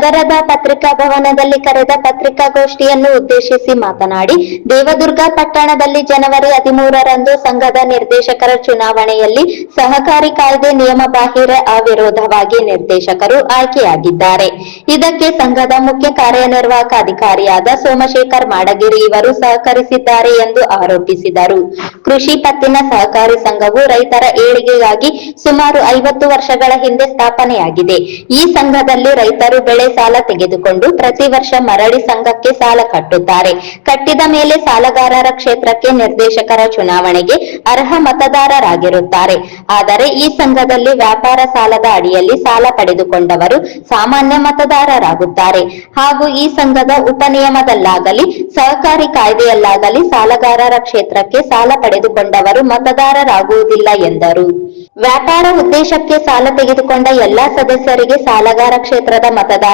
ನಗರದ ಪತ್ರಿಕಾ ಭವನದಲ್ಲಿ ಕರೆದ ಪತ್ರಿಕಾಗೋಷ್ಠಿಯನ್ನು ಉದ್ದೇಶಿಸಿ ಮಾತನಾಡಿ, ದೇವದುರ್ಗ ಪಟ್ಟಣದಲ್ಲಿ ಜನವರಿ ಹದಿಮೂರರಂದು ಸಂಘದ ನಿರ್ದೇಶಕರ ಚುನಾವಣೆಯಲ್ಲಿ ಸಹಕಾರಿ ಕಾಯ್ದೆ ನಿಯಮ ಬಾಹಿರ ಅವಿರೋಧವಾಗಿ ನಿರ್ದೇಶಕರು ಆಯ್ಕೆಯಾಗಿದ್ದಾರೆ. ಇದಕ್ಕೆ ಸಂಘದ ಮುಖ್ಯ ಕಾರ್ಯನಿರ್ವಾಹಕ ಅಧಿಕಾರಿಯಾದ ಸೋಮಶೇಖರ್ ಮಾಡಗಿರಿ ಇವರು ಸಹಕರಿಸಿದ್ದಾರೆ ಎಂದು ಆರೋಪಿಸಿದರು. ಕೃಷಿ ಪತ್ತಿನ ಸಹಕಾರಿ ಸಂಘವು ರೈತರ ಏಳಿಗೆಗಾಗಿ ಸುಮಾರು ಐವತ್ತು ವರ್ಷಗಳ ಹಿಂದೆ ಸ್ಥಾಪನೆಯಾಗಿದೆ. ಈ ಸಂಘದಲ್ಲಿ ರೈತರು ಬೆಳೆ ಸಾಲ ತೆಗೆದುಕೊಂಡು ಪ್ರತಿ ವರ್ಷ ಮರಳಿ ಸಂಘಕ್ಕೆ ಸಾಲ ಕಟ್ಟುತ್ತಾರೆ. ಕಟ್ಟಿದ ಮೇಲೆ ಸಾಲಗಾರರ ಕ್ಷೇತ್ರಕ್ಕೆ ನಿರ್ದೇಶಕರ ಚುನಾವಣೆಗೆ ಅರ್ಹ ಮತದಾರರಾಗಿರುತ್ತಾರೆ. ಆದರೆ ಈ ಸಂಘದಲ್ಲಿ ವ್ಯಾಪಾರ ಸಾಲದ ಅಡಿಯಲ್ಲಿ ಸಾಲ ಪಡೆದುಕೊಂಡವರು ಸಾಮಾನ್ಯ ಮತದಾರರಾಗುತ್ತಾರೆ. ಹಾಗೂ ಈ ಸಂಘದ ಉಪನಿಯಮದಲ್ಲಾಗಲಿ ಸಹಕಾರಿ ಕಾಯ್ದೆಯಲ್ಲಾಗಲಿ ಸಾಲಗಾರರ ಕ್ಷೇತ್ರಕ್ಕೆ ಸಾಲ ಪಡೆದುಕೊಂಡವರು ಮತದಾರರಾಗುವುದಿಲ್ಲ ಎಂದರು. ವ್ಯಾಪಾರ ಉದ್ದೇಶಕ್ಕೆ ಸಾಲ ತೆಗೆದುಕೊಂಡ ಎಲ್ಲಾ ಸದಸ್ಯರಿಗೆ ಸಾಲಗಾರ ಕ್ಷೇತ್ರದ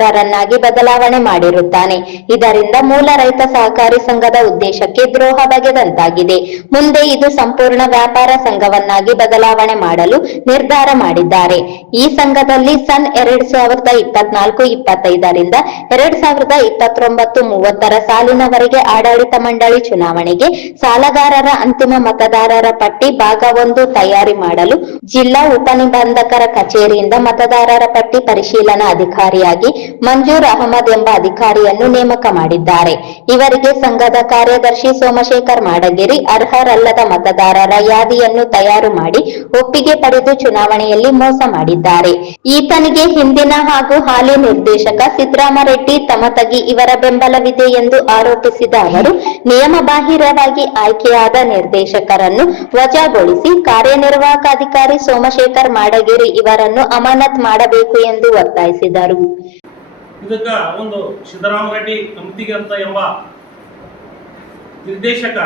ಮತದಾರರನ್ನಾಗಿ ಬದಲಾವಣೆ ಮಾಡಿರುತ್ತಾನೆ. ಇದರಿಂದ ಮೂಲ ರೈತ ಸಹಕಾರಿ ಸಂಘದ ಉದ್ದೇಶಕ್ಕೆ ದ್ರೋಹ ಬಗೆದಂತಾಗಿದೆ. ಮುಂದೆ ಇದು ಸಂಪೂರ್ಣ ವ್ಯಾಪಾರ ಸಂಘವನ್ನಾಗಿ ಬದಲಾವಣೆ ಮಾಡಲು ನಿರ್ಧಾರ ಮಾಡಿದ್ದಾರೆ. ಈ ಸಂಘದಲ್ಲಿ ಸನ್ ಎರಡ್ ಸಾವಿರದ ಇಪ್ಪತ್ನಾಲ್ಕು ಇಪ್ಪತ್ತೈದರಿಂದ ಎರಡ್ ಸಾವಿರದ ಇಪ್ಪತ್ತೊಂಬತ್ತು ಮೂವತ್ತರ ಸಾಲಿನವರೆಗೆ ಆಡಳಿತ ಮಂಡಳಿ ಚುನಾವಣೆಗೆ ಸಾಲಗಾರರ ಅಂತಿಮ ಮತದಾರರ ಪಟ್ಟಿ ಭಾಗ ಒಂದು ತಯಾರಿ ಮಾಡಲು ಜಿಲ್ಲಾ ಉಪನಿಬಂಧಕರ ಕಚೇರಿಯಿಂದ ಮತದಾರರ ಪಟ್ಟಿ ಪರಿಶೀಲನಾ ಅಧಿಕಾರಿಯಾಗಿ ಮಂಜೂರ್ ಅಹಮದ್ ಎಂಬ ಅಧಿಕಾರಿಯನ್ನು ನೇಮಕ ಮಾಡಿದ್ದಾರೆ. ಇವರಿಗೆ ಸಂಘದ ಕಾರ್ಯದರ್ಶಿ ಸೋಮಶೇಖರ್ ಮಾಡಗಿರಿ ಅರ್ಹರಲ್ಲದ ಮತದಾರರ ಯಾದಿಯನ್ನು ತಯಾರು ಮಾಡಿ ಒಪ್ಪಿಗೆ ಪಡೆದು ಚುನಾವಣೆಯಲ್ಲಿ ಮೋಸ ಮಾಡಿದ್ದಾರೆ. ಈತನಿಗೆ ಹಿಂದಿನ ಹಾಗೂ ಹಾಲಿ ನಿರ್ದೇಶಕ ಸಿದ್ದರಾಮರೆಡ್ಡಿ ತಮತಗಿ ಇವರ ಬೆಂಬಲವಿದೆ ಎಂದು ಆರೋಪಿಸಿದ ಅವರು ನಿಯಮ ಬಾಹಿರವಾಗಿ ಆಯ್ಕೆಯಾದ ನಿರ್ದೇಶಕರನ್ನು ವಜಾಗೊಳಿಸಿ ಕಾರ್ಯನಿರ್ವಾಹಕ ಅಧಿಕಾರಿ ಸೋಮಶೇಖರ್ ಮಾಡಗಿರಿ ಇವರನ್ನು ಅಮಾನತ್ ಮಾಡಬೇಕು ಎಂದು ಒತ್ತಾಯಿಸಿದರು. ಇದಕ್ಕ ಒಂದು ಸಿದ್ದರಾಮ ರೆಡ್ಡಿ ಕಮಿಟಿಗೆ ಅಂತ ಎಂಬ ನಿರ್ದೇಶಕ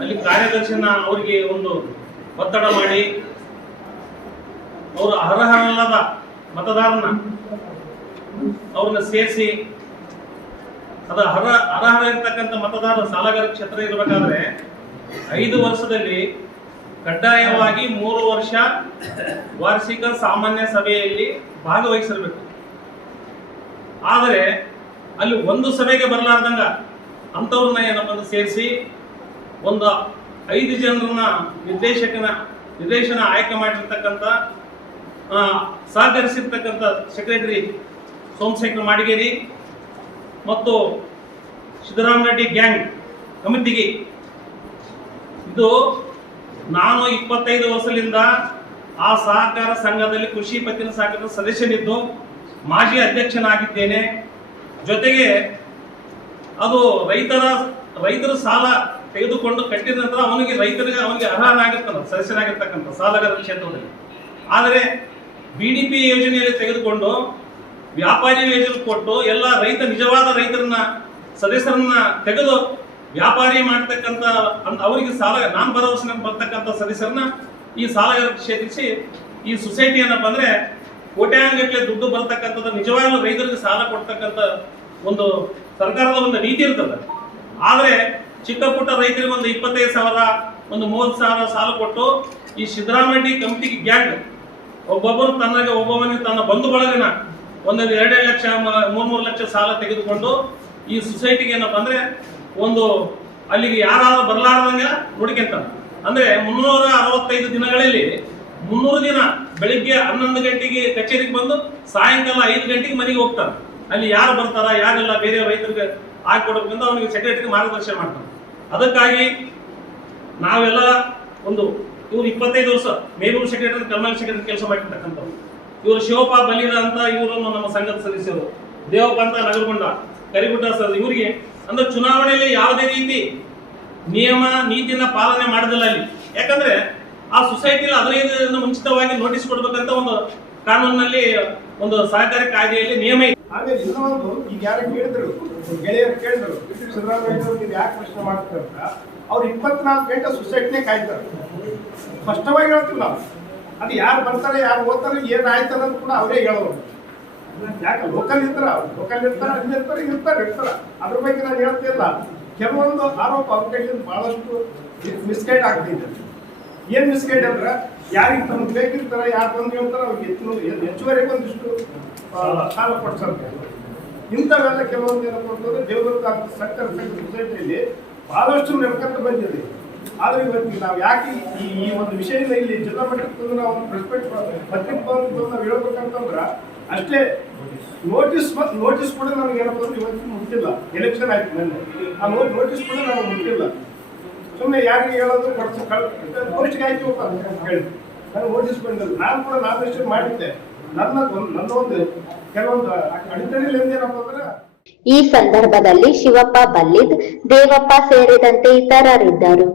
ಅಲ್ಲಿ ಕಾರ್ಯದರ್ಶಿನ ಅವರಿಗೆ ಒಂದು ಒತ್ತಡ ಮಾಡಿ ಅವರು ಅರ್ಹರಲ್ಲದ ಮತದಾರನ ಅವ್ರನ್ನ ಸೇರಿಸಿ, ಅದ ಅರ್ಹ ಅರ್ಹ ಇರ್ತಕ್ಕಂಥ ಮತದಾರ ಸಾಲಗಾರ ಕ್ಷೇತ್ರ ಇರಬೇಕಾದ್ರೆ ಐದು ವರ್ಷದಲ್ಲಿ ಕಡ್ಡಾಯವಾಗಿ ಮೂರು ವರ್ಷ ವಾರ್ಷಿಕ ಸಾಮಾನ್ಯ ಸಭೆಯಲ್ಲಿ ಭಾಗವಹಿಸಿರ್ಬೇಕು. ಆದರೆ ಅಲ್ಲಿ ಒಂದು ಸಭೆಗೆ ಬರಲಾರ್ದಂಗ ಅಂಥವ್ರನ್ನ ಅಂದ್ರೆ ಸೇರಿಸಿ ಒಂದು ಐದು ಜನರನ್ನ ನಿರ್ದೇಶಕನ, ನಿರ್ದೇಶನ ಆಯ್ಕೆ ಮಾಡಿರ್ತಕ್ಕಂಥ ಸಹಕರಿಸಿರ್ತಕ್ಕಂಥ ಸೆಕ್ರೆಟರಿ ಸೋಮಶೇಖರ್ ಮಾಡಿಗೇರಿ ಮತ್ತು ಸಿದ್ದರಾಮ ರೆಡ್ಡಿ ಗ್ಯಾಂಗ್ ಕಮಿಟಿಗೆ. ಇದು ನಾನು ಇಪ್ಪತ್ತೈದು ವರ್ಷದಿಂದ ಆ ಸಹಕಾರ ಸಂಘದಲ್ಲಿ ಕೃಷಿ ಪತ್ತಿನ ಸಹಕಾರ ಸದಸ್ಯನಿದ್ದು. ಮಾಜಿ ಅಧ್ಯಕ್ಷನಾಗಿದ್ದೇನೆ. ಜೊತೆಗೆ ಅದು ರೈತರ ರೈತರ ಸಾಲ ತೆಗೆದುಕೊಂಡು ಕಟ್ಟಿದ ನಂತರ ಅವನಿಗೆ, ರೈತರಿಗೆ ಅವನಿಗೆ ಅರ್ಹನಾಗಿರ್ತಾನೆ ಸದಸ್ಯನಾಗಿರ್ತಕ್ಕಂಥ ಸಾಲಗಾರ ಕ್ಷೇತ್ರದಲ್ಲಿ. ಆದರೆ ಬಿ ಡಿ ಪಿ ಯೋಜನೆಯಲ್ಲಿ ತೆಗೆದುಕೊಂಡು ವ್ಯಾಪಾರಿ ಯೋಜನೆ ಕೊಟ್ಟು ಎಲ್ಲ ರೈತ, ನಿಜವಾದ ರೈತರನ್ನ, ಸದಸ್ಯರನ್ನ ತೆಗೆದು ವ್ಯಾಪಾರಿ ಮಾಡ್ತಕ್ಕಂಥ ಅವರಿಗೆ ಸಾಲ, ನಾನ್ ಭರವಸೆ ಬರ್ತಕ್ಕಂಥ ಸದಸ್ಯರನ್ನ ಈ ಸಾಲಗಾರ ಕ್ಷೇತ್ರಿಸಿ ಈ ಸೊಸೈಟಿ ಏನಪ್ಪ ಅಂದ್ರೆ ಕೋಟ್ಯಾಂಗಟ್ಲೆ ದುಡ್ಡು ಬರ್ತಕ್ಕಂಥದ್ದು ನಿಜವಾಗ್ಲೂ ರೈತರಿಗೆ ಸಾಲ ಕೊಡ್ತಕ್ಕಂಥ ಒಂದು ಸರ್ಕಾರದ ಒಂದು ನೀತಿ ಇರ್ತದೆ. ಆದರೆ ಚಿಕ್ಕ ಪುಟ್ಟ ರೈತರಿಗೆ ಒಂದು ಇಪ್ಪತ್ತೈದು ಸಾವಿರ, ಒಂದು ಮೂವತ್ತು ಸಾವಿರ ಸಾಲ ಕೊಟ್ಟು ಈ ಸಿದ್ದರಾಮಯ್ಯ ಕಂಪ್ನಿಗೆ ಗ್ಯಾಂಗ್ ಒಬ್ಬೊಬ್ಬರು ತನ್ನಗೆ, ಒಬ್ಬೊಬ್ಬನಿಗೆ ತನ್ನ ಬಂಧು ಬಳಗಿನ ಒಂದೊಂದು ಎರಡೆರಡು ಲಕ್ಷ ಮೂರ್ ಮೂರು ಲಕ್ಷ ಸಾಲ ತೆಗೆದುಕೊಂಡು ಈ ಸೊಸೈಟಿಗೆ ಏನಪ್ಪ ಅಂದ್ರೆ ಒಂದು ಅಲ್ಲಿಗೆ ಯಾರಾದ್ರೂ ಬರಲಾರ್ದಂಗೆ ನೋಡ್ಕೊಂತ ಅಂದ್ರೆ ಮುನ್ನೂರ ಅರವತ್ತೈದು ದಿನಗಳಲ್ಲಿ ಮುನ್ನೂರು ದಿನ ಬೆಳಿಗ್ಗೆ ಹನ್ನೊಂದು ಗಂಟೆಗೆ ಕಚೇರಿಗೆ ಬಂದು ಸಾಯಂಕಾಲ ಐದು ಗಂಟೆಗೆ ಮನೆಗೆ ಹೋಗ್ತಾರೆ ಅಲ್ಲಿ ಯಾರು ಬರ್ತಾರ, ಯಾರೆಲ್ಲ ಬೇರೆ ರೈತರಿಗೆ ಹಾಕಿ ಕೊಡೋದ್ರಿಂದ ಅವನಿಗೆ ಸೆಕ್ರೆಟರಿಗೆ ಮಾರ್ಗದರ್ಶನ ಮಾಡ್ತಾರೆ ಅದಕ್ಕಾಗಿ ನಾವೆಲ್ಲ ಒಂದು ಇವ್ರು ಇಪ್ಪತ್ತೈದು ವರ್ಷ ಮೇಲೂರು ಸೆಕ್ರೆಟರಿ ಕರ್ನಾಟಕ ಸೆಕ್ರೆಟರಿ ಕೆಲಸ ಮಾಡಿರ್ತಕ್ಕಂಥವ್ರು. ಇವರು ಶಿವಪ್ಪ ಬಲಿರ ಅಂತ ಇವರು ನಮ್ಮ ಸಂಘದ ಸದಸ್ಯರು. ದೇವಪ್ಪ ಅಂತ ನಗರಗೊಂಡ, ಕರಿಗುಡ್ಡ ಸರ್ ಇವರಿಗೆ. ಅಂದ್ರೆ ಚುನಾವಣೆಯಲ್ಲಿ ಯಾವುದೇ ರೀತಿ ನಿಯಮ, ನೀತಿಯನ್ನ ಪಾಲನೆ ಮಾಡೋದಿಲ್ಲ ಅಲ್ಲಿ. ಯಾಕಂದ್ರೆ ಆ ಸೊಸೈಟಿಲಿ ಹದಿನೈದರಿಂದ ಮುಂಚಿತವಾಗಿ ನೋಟಿಸ್ ಕೊಡ್ಬೇಕಂತ ಒಂದು ಕಾನೂನಿನಲ್ಲಿ ಒಂದು ಸಹಕಾರಿ ಕಾಯ್ದೆಯಲ್ಲಿ ನಿಯಮ ಇದೆ. ಆಮೇಲೆ ಇನ್ನೊಂದು ಈಗ ಯಾರು ಕೇಳಿದ್ರು ಗೆಳೆಯರು ಕೇಳಿದ್ರು ಸಿದ್ದರಾಮಯ್ಯ ಯಾಕೆ ಪ್ರಶ್ನೆ ಮಾಡ್ತಾರೆ ಅವ್ರು ಇಪ್ಪತ್ನಾಲ್ಕು ಗಂಟೆ ಸೊಸೈಟಿನೇ ಕಾಯ್ತಾರೆ. ಸ್ಪಷ್ಟವಾಗಿ ಹೇಳ್ತೀವಿ ನಾವು. ಅದು ಯಾರು ಬರ್ತಾರೆ, ಯಾರು ಓದ್ತಾರೆ, ಏನು ಆಯ್ತು ಅನ್ನೋದು ಕೂಡ ಅವರೇ ಹೇಳೋರು. ಯಾಕೆ ಲೋಕಲ್ ಇರ್ತಾರ? ಲೋಕಲ್ ಇರ್ತಾರೆ, ಅಲ್ಲಿ ಇರ್ತಾರೆ ಇರ್ತಾರೆ, ಇರ್ತಾರ. ಅದ್ರ ಬಗ್ಗೆ ನಾನು ಹೇಳ್ತಿಲ್ಲ. ಕೆಲವೊಂದು ಆರೋಪ ಅವ್ರ ಕೈಯಿಂದ ಬಹಳಷ್ಟು ಮಿಸ್ಗೈಡ್ ಆಗ್ತಿದೆ ಏನ್ ಮಿಸ್ಗೈಡ್ ಅಂದ್ರೆ? ಯಾರಿಗೆ ತಮ್ಗೆ ಬೇಕಿರ್ತಾರ, ಯಾರು ಬಂದು ಹೇಳ್ತಾರ ಅವ್ರಿಗೆ ಹೆಚ್ಚುವರೆಗೆ ಒಂದಿಷ್ಟು ಸಾಲ ಕೊಡ್ಸಂತೆ. ಇಂಥವೆಲ್ಲ ಕೆಲವೊಂದು ಏನಪ್ಪ ಅಂತಂದ್ರೆ ದೇವದುರ್ಗ ಸೆಕ್ಟರ್ ಸೊಸೈಟಿಯಲ್ಲಿ ಬಹಳಷ್ಟು ನಡ್ಕೊಂತ ಬಂದಿದೆ. ಆದ್ರೆ ಇವತ್ತಿಗೆ ನಾವು ಯಾಕೆ ಈ ಈ ಒಂದು ವಿಷಯನ ಇಲ್ಲಿ ಜಿಲ್ಲಾ ಮಟ್ಟಕ್ಕೆ ನಾವು ರೆಸ್ಪೆಕ್ಟ್ ಪತ್ರಿಕೆ ಬಂದು ನಾವು ಹೇಳ್ಬೇಕಂತಂದ್ರ ಅಷ್ಟೇ ನೋಟಿಸ್ ಮತ್ತು ನೋಟಿಸ್ ಕೂಡ ನಮ್ಗೆ ಏನಪ್ಪ ಅಂದ್ರೆ ಇವತ್ತಿಗೆ ಮುಟ್ಟಿಲ್ಲ. ಎಲೆಕ್ಷನ್ ಆಯ್ತು ನನ್ನ ಆ ನೋಟಿಸ್ ಕೂಡ ನಮಗೆ ಮುಟ್ಟಿಲ್ಲ. ಸುಮ್ಮನೆ ಯಾರಿಗೆ ಹೇಳೋದು ಕೊಡ್ತು ಪೋಸ್ಟ್ಗೆ ಆಯ್ತು ಹೇಳಿ ನಾನು ಬಂದಿಲ್ಲ ನಾನು ಕೂಡ ನಾಮಿನೇಷನ್ ಮಾಡಿದ್ದೆ. ನನ್ನ ನನ್ನ ಒಂದು ಕೆಲವೊಂದು ಅಡೆತಡೆಯಲ್ಲಿ ಏನಪ್ಪ ಅಂದ್ರೆ ಈ ಸಂದರ್ಭದಲ್ಲಿ ಶಿವಪ್ಪ ಬಲ್ಲಿದ್, ದೇವಪ್ಪ ಸೇರಿದಂತೆ ಇತರರಿದ್ದರು.